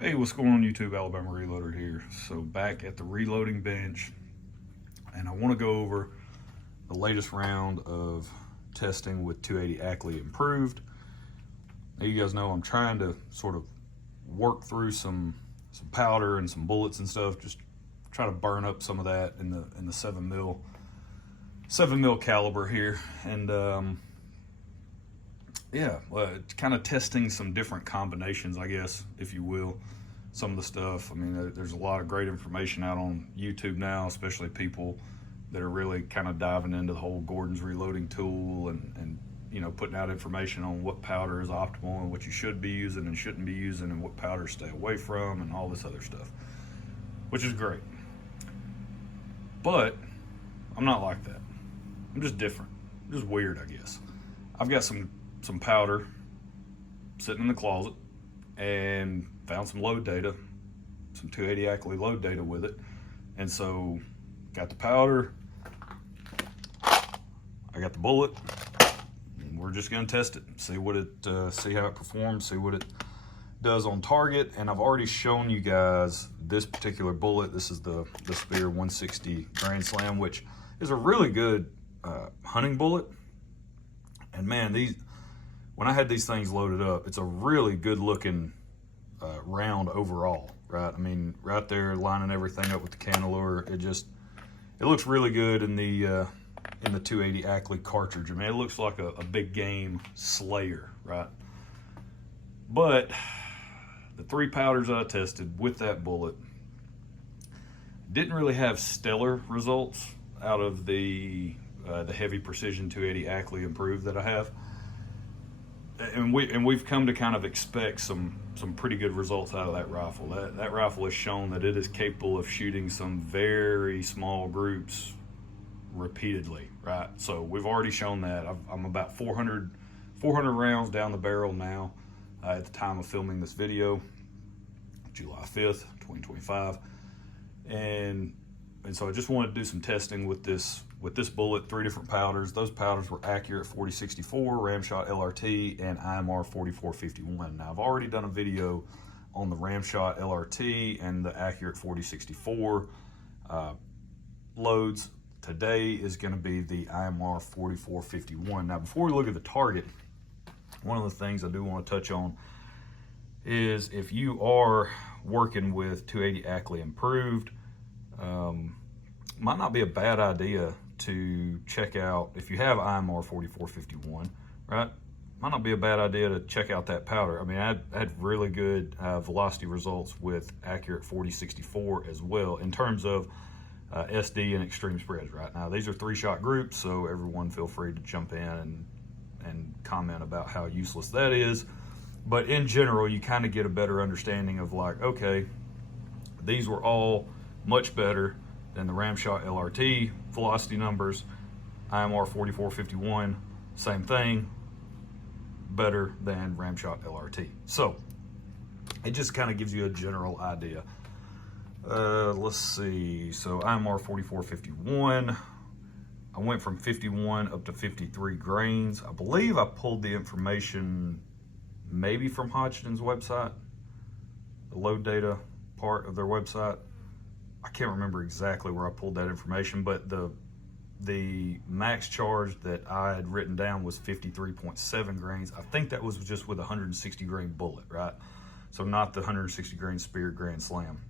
Hey, what's going on YouTube? Alabama Reloader here. So back at the reloading bench, and I want to go over the latest round of testing with 280 Ackley improved. Now you guys know I'm trying to sort of work through some powder and some bullets and stuff, just try to burn up some of that in the 7 mil caliber here, and yeah, kind of testing some different combinations, I guess, if you will. Some of the stuff, I mean, there's a lot of great information out on YouTube now, especially people that are really kind of diving into the whole Gordon's reloading tool and you know, putting out information on what powder is optimal and what you should be using and shouldn't be using and what powder to stay away from and all this other stuff, which is great. But I'm not like that. I'm just different. I'm just weird, I guess. I've got some powder sitting in the closet and found some load data, some 280 Ackley load data with it. And so got the powder, I got the bullet, and we're just gonna test it, see what it, see how it performs, see what it does on target. And I've already shown you guys this particular bullet. This is the Speer 160 Grand Slam, which is a really good hunting bullet. And man, when I had these things loaded up, it's a really good looking round overall, right? I mean, right there, lining everything up with the cantilever, it looks really good in the 280 Ackley cartridge. I mean, it looks like a big game slayer, right? But the 3 powders I tested with that bullet didn't really have stellar results out of the heavy precision 280 Ackley improved that I have. And we've come to kind of expect some pretty good results out of that rifle. That rifle has shown that it is capable of shooting some very small groups repeatedly, right? So we've already shown that. I'm about 400 rounds down the barrel now at the time of filming this video, July 5th, 2025. And so I just wanted to do some testing with this bullet, 3 different powders. Those powders were Accurate 4064, Ramshot LRT, and IMR 4451. Now I've already done a video on the Ramshot LRT and the Accurate 4064 loads. Today is going to be the IMR 4451. Now before we look at the target, one of the things I do want to touch on is if you are working with 280 Ackley improved, might not be a bad idea to check out, if you have IMR 4451, right? Might not be a bad idea to check out that powder. I mean, I had really good velocity results with Accurate 4064 as well in terms of SD and extreme spreads right now. These are 3-shot groups, so everyone feel free to jump in and comment about how useless that is. But in general, you kind of get a better understanding of like, okay, these were all much better than the Ramshot LRT velocity numbers. IMR 4451, same thing, better than Ramshot LRT. So it just kind of gives you a general idea. Let's see, so IMR 4451, I went from 51 up to 53 grains. I believe I pulled the information maybe from Hodgdon's website, the load data part of their website. I can't remember exactly where I pulled that information, but the max charge that I had written down was 53.7 grains. I think that was just with a 160 grain bullet, right? So not the 160 grain Speer Grand Slam.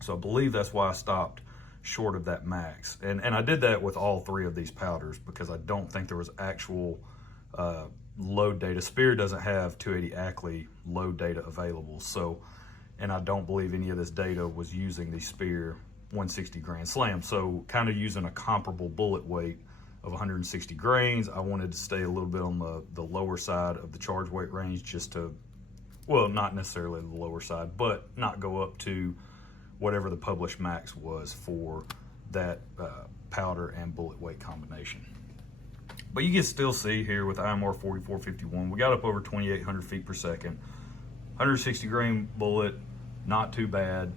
So I believe that's why I stopped short of that max. And I did that with all 3 of these powders because I don't think there was actual load data. Speer doesn't have 280 Ackley load data available. So, and I don't believe any of this data was using the Speer 160 Grand Slam. So kind of using a comparable bullet weight of 160 grains, I wanted to stay a little bit on the lower side of the charge weight range just to, well, not necessarily the lower side, but not go up to whatever the published max was for that powder and bullet weight combination. But you can still see here with IMR 4451, we got up over 2,800 feet per second. 160 grain bullet, not too bad.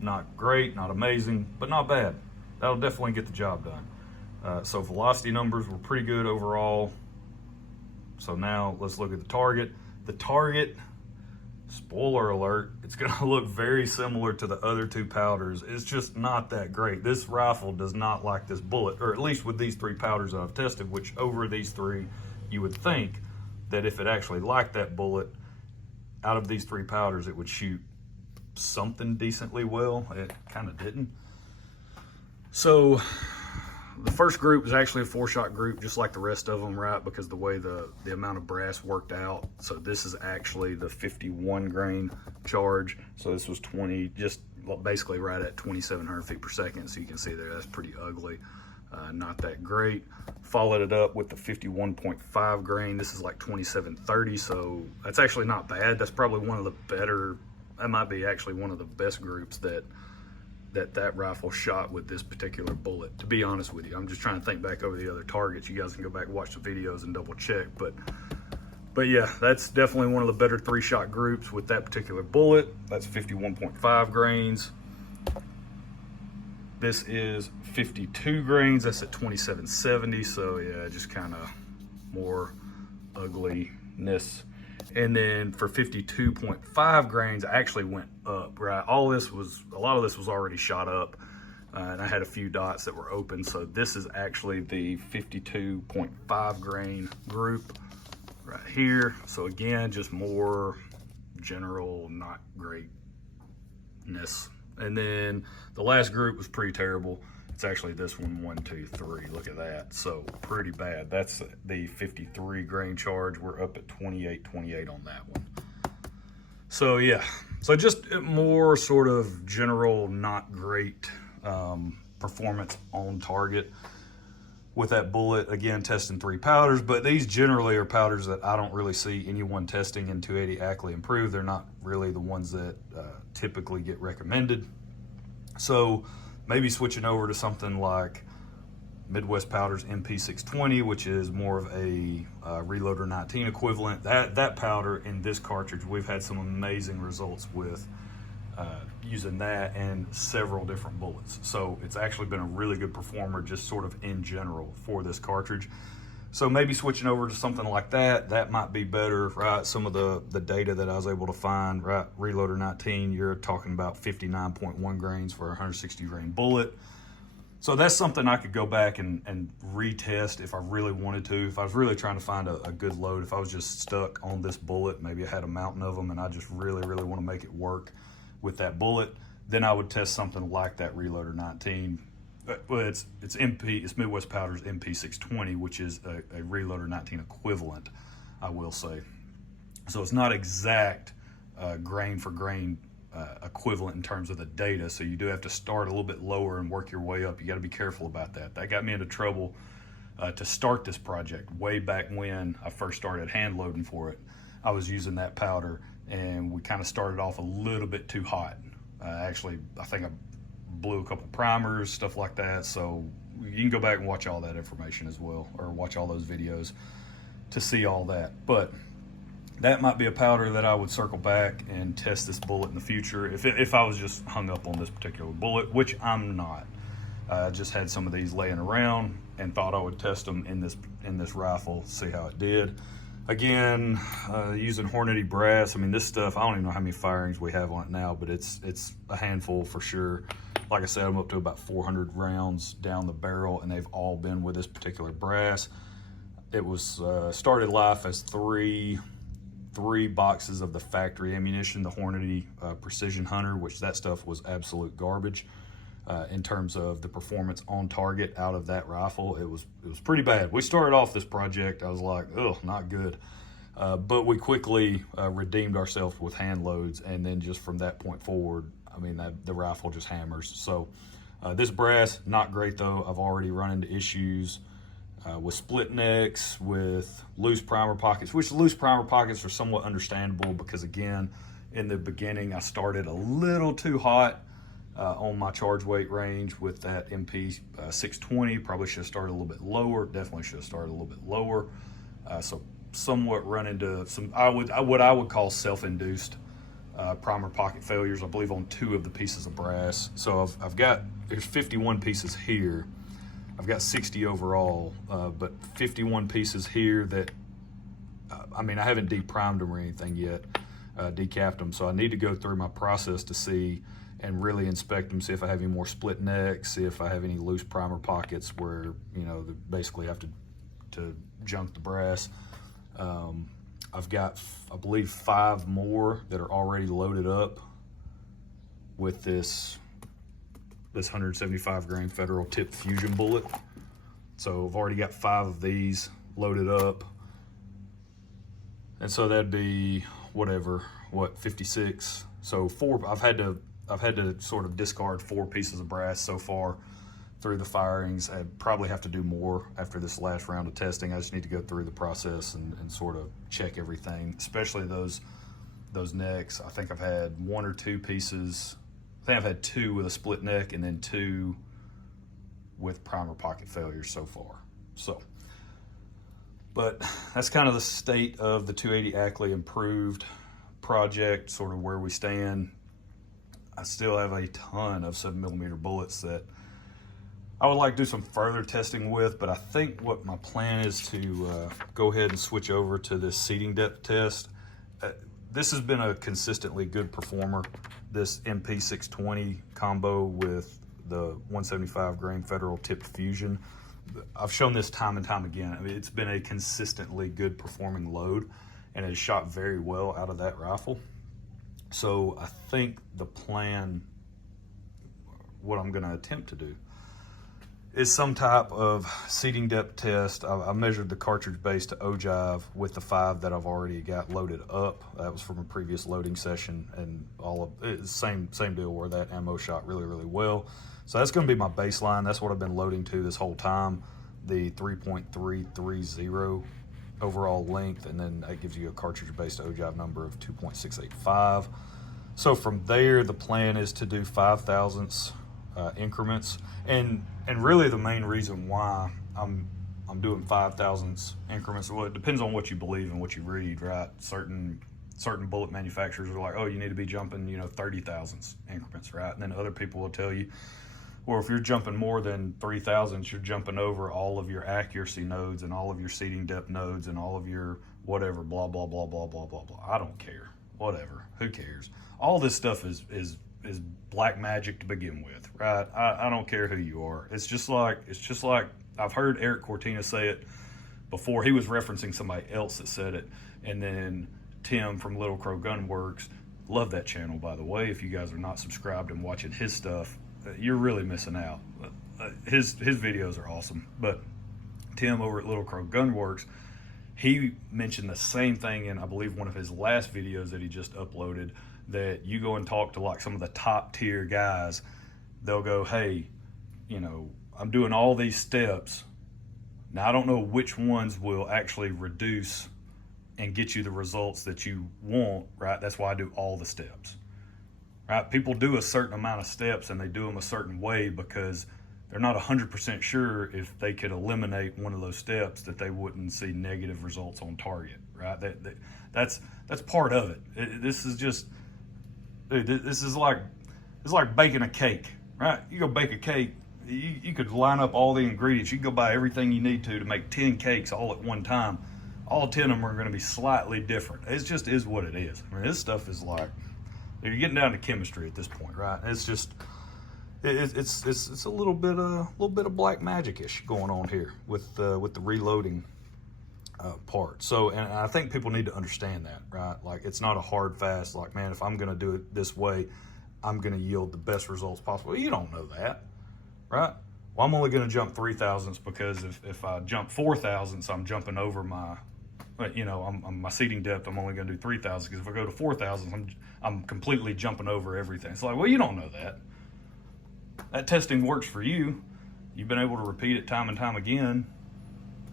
Not great, not amazing, but not bad. That'll definitely get the job done. So velocity numbers were pretty good overall. So now let's look at the target. The target spoiler alert, it's gonna look very similar to the other two powders. It's just not that great. This rifle does not like this bullet, or at least with these three powders that I've tested, which over these three, you would think that if it actually liked that bullet, out of these three powders, it would shoot something decently well. It kind of didn't. So the first group was actually a 4-shot group, just like the rest of them, right? Because the way the amount of brass worked out. So this is actually the 51 grain charge. So this was 20, just basically right at 2,700 feet per second. So you can see there, that's pretty ugly. Not that great. Followed it up with the 51.5 grain. This is like 2730, so that's actually not bad. That's probably one of the better, that might be actually one of the best groups that rifle shot with this particular bullet, to be honest with you. I'm just trying to think back over the other targets. You guys can go back and watch the videos and double check, but yeah, that's definitely one of the better 3-shot groups with that particular bullet. That's 51.5 grains. This is 52 grains, that's at 2770, so yeah, just kind of more ugliness. And then for 52.5 grains, I actually went up, right? A lot of this was already shot up, and I had a few dots that were open, so this is actually the 52.5 grain group right here. So again, just more general, not greatness. And then the last group was pretty terrible. It's actually this one, 1, 2, 3. Look at that. So pretty bad. That's the 53 grain charge. We're up at 28 on that one. So yeah, so just more sort of general, not great performance on target with that bullet. Again, testing 3 powders, but these generally are powders that I don't really see anyone testing in 280 Ackley Improved. They're not really the ones that typically get recommended. So maybe switching over to something like Midwest Powder's MP620, which is more of a Reloader 19 equivalent. That powder in this cartridge, we've had some amazing results with using that and several different bullets. So it's actually been a really good performer just sort of in general for this cartridge. So maybe switching over to something like that might be better, right? Some of the data that I was able to find, right? Reloader 19, you're talking about 59.1 grains for a 160 grain bullet. So that's something I could go back and retest if I really wanted to. If I was really trying to find a good load, if I was just stuck on this bullet, maybe I had a mountain of them and I just really want to make it work with that bullet, then I would test something like that Reloader 19. Well, it's Midwest Powder's MP620, which is a Reloader 19 equivalent, I will say. So it's not exact grain for grain equivalent in terms of the data, so you do have to start a little bit lower and work your way up. You got to be careful about that. That got me into trouble to start this project way back when I first started hand loading for it. I was using that powder, and we kind of started off a little bit too hot. Actually, I think I blew a couple primers, stuff like that. So you can go back and watch all that information as well, or watch all those videos to see all that. But that might be a powder that I would circle back and test this bullet in the future if I was just hung up on this particular bullet, which I'm not. I just had some of these laying around and thought I would test them in this rifle, see how it did. Again, using Hornady brass. I mean, this stuff, I don't even know how many firings we have on it now, but it's a handful for sure. Like I said, I'm up to about 400 rounds down the barrel, and they've all been with this particular brass. It was started life as three boxes of the factory ammunition, the Hornady Precision Hunter, which that stuff was absolute garbage in terms of the performance on target out of that rifle. It was pretty bad. We started off this project, I was like, oh, not good. But we quickly redeemed ourselves with hand loads, and then just from that point forward, I mean, the rifle just hammers. So this brass, not great though. I've already run into issues with split necks, with loose primer pockets, which loose primer pockets are somewhat understandable because, again, in the beginning, I started a little too hot on my charge weight range with that MP 620. Probably should have started a little bit lower. Definitely should have started a little bit lower. So somewhat run into some, what I would call self-induced primer pocket failures, I believe, on 2 of the pieces of brass. So I've got, there's 51 pieces here. I've got 60 overall, but 51 pieces here that, I mean, I haven't deprimed them or anything yet. decapped them. So I need to go through my process to see and really inspect them, see if I have any more split necks, see if I have any loose primer pockets where, you know, they basically have to junk the brass. I've got, I believe, 5 more that are already loaded up with this 175 grain Federal tip fusion bullet. So I've already got 5 of these loaded up. And so that'd be whatever, 56. So 4, I've had to sort of discard 4 pieces of brass so far through the firings. I probably have to do more after this last round of testing. I just need to go through the process and sort of check everything, especially those necks. I think I've had 1 or 2 pieces. I think I've had 2 with a split neck and then 2 with primer pocket failures so far. So, but that's kind of the state of the 280 Ackley improved project, sort of where we stand. I still have a ton of 7mm bullets that I would like to do some further testing with, but I think what my plan is to go ahead and switch over to this seating depth test. This has been a consistently good performer, this MP620 combo with the 175 grain Federal tip fusion. I've shown this time and time again. I mean, it's been a consistently good performing load, and it has shot very well out of that rifle. So I think the plan, what I'm gonna attempt to do, is some type of seating depth test. I measured the cartridge base to ogive with the 5 that I've already got loaded up. That was from a previous loading session, and all of it, same deal where that ammo shot really, really well. So that's gonna be my baseline. That's what I've been loading to this whole time, the 3.330 overall length, and then that gives you a cartridge base to ogive number of 2.685. So from there, the plan is to do 5/1000ths increments, and really the main reason why I'm doing 5/1000ths increments, well, it depends on what you believe and what you read, right? Certain bullet manufacturers are like, oh, you need to be jumping, 30/1000ths increments, right? And then other people will tell you, well, if you're jumping more than 3/1000ths, you're jumping over all of your accuracy nodes and all of your seating depth nodes and all of your whatever, blah, blah, blah, blah, blah, blah, blah. I don't care. Whatever. Who cares? All this stuff is black magic to begin with, right? I don't care who you are. It's just like I've heard Eric Cortina say it before. He was referencing somebody else that said it, and then Tim from Little Crow Gunworks. Love that channel, by the way. If you guys are not subscribed and watching his stuff, you're really missing out. His videos are awesome. But Tim over at Little Crow Gunworks, he mentioned the same thing in, I believe, one of his last videos that he just uploaded, that you go and talk to like some of the top tier guys, they'll go, hey, I'm doing all these steps. Now, I don't know which ones will actually reduce and get you the results that you want, right? That's why I do all the steps, right? People do a certain amount of steps and they do them a certain way because they're not 100% sure if they could eliminate one of those steps that they wouldn't see negative results on target, right? That's part of it. This is just, dude, this is like, it's like baking a cake, right? You go bake a cake, you could line up all the ingredients. You can go buy everything you need to make 10 cakes all at one time. All 10 of them are going to be slightly different. It just is what it is. I mean, this stuff is like, you're getting down to chemistry at this point, right? It's just, it's a little bit of black magic-ish going on here with the reloading part. So, and I think people need to understand that, right? Like, it's not a hard fast, like, man, if I'm going to do it this way, I'm going to yield the best results possible. You don't know that, right? Well, I'm only going to jump 3/1000ths because if I jump 4/1000ths, I'm jumping over my, my seating depth. I'm only going to do 3/1000ths because if I go to 4/1000ths, I'm completely jumping over everything. It's like, well, you don't know that. That testing works for you. You've been able to repeat it time and time again.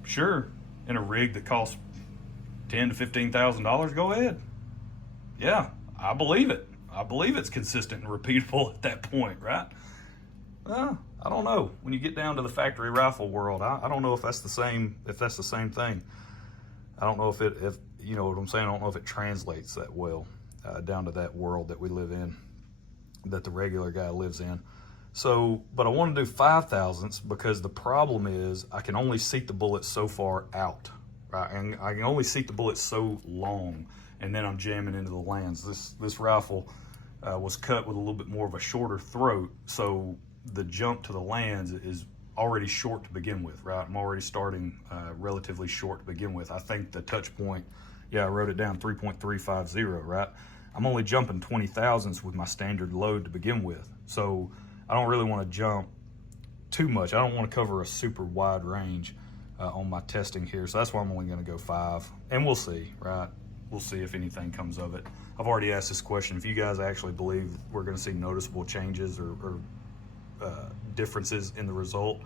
Sure, in a rig that costs $10,000 to $15,000, go ahead. Yeah, I believe it. I believe it's consistent and repeatable at that point, right? Well, I don't know. When you get down to the factory rifle world, I don't know if that's the same. If that's the same thing, I don't know if you know what I'm saying. I don't know if it translates that well down to that world that we live in, that the regular guy lives in. So, but I want to do 5/1000ths because the problem is I can only seat the bullet so far out, right? And I can only seat the bullet so long. and then I'm jamming into the lands. This rifle was cut with a little bit more of a shorter throat, so the jump to the lands is already short to begin with, right? I'm already starting relatively short to begin with. I think the touch point, yeah, I wrote it down, 3.350, right? I'm only jumping 20 thousandths with my standard load to begin with, so I don't really want to jump too much. I don't want to cover a super wide range on my testing here, so that's why I'm only going to go 5, and we'll see, right? We'll see if anything comes of it. I've already asked this question. If you guys actually believe we're going to see noticeable changes or differences in the result,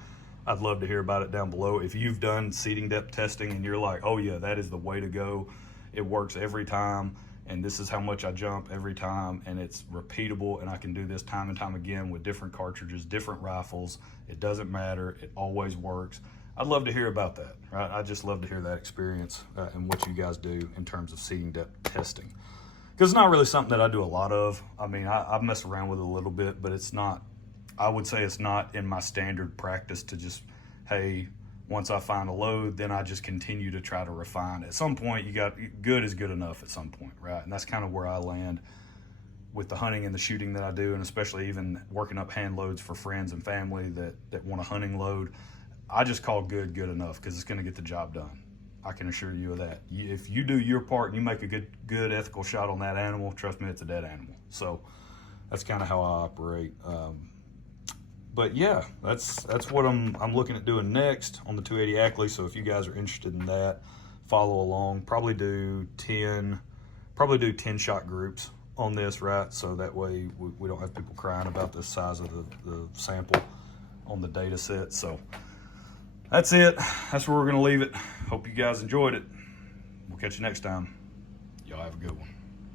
I'd love to hear about it down below. If you've done seating depth testing and you're like, oh yeah, that is the way to go, it works every time, and this is how much I jump every time, and it's repeatable, and I can do this time and time again with different cartridges, different rifles, it doesn't matter, it always works, I'd love to hear about that, right? I'd just love to hear that experience and what you guys do in terms of seating depth testing. Because it's not really something that I do a lot of. I mean, I mess around with it a little bit, but it's not, I would say it's not in my standard practice to just, hey, once I find a load, then I just continue to try to refine. At some point, good is good enough at some point, right? And that's kind of where I land with the hunting and the shooting that I do, and especially even working up hand loads for friends and family that want a hunting load. I just call good enough because it's going to get the job done. I can assure you of that. If you do your part and you make a good ethical shot on that animal, trust me, it's a dead animal. So that's kind of how I operate. But yeah, that's what I'm looking at doing next on the 280 Ackley. So if you guys are interested in that, follow along. Probably do 10 shot groups on this, right? So that way we don't have people crying about the size of the sample on the data set. So that's it. That's where we're going to leave it. Hope you guys enjoyed it. We'll catch you next time. Y'all have a good one.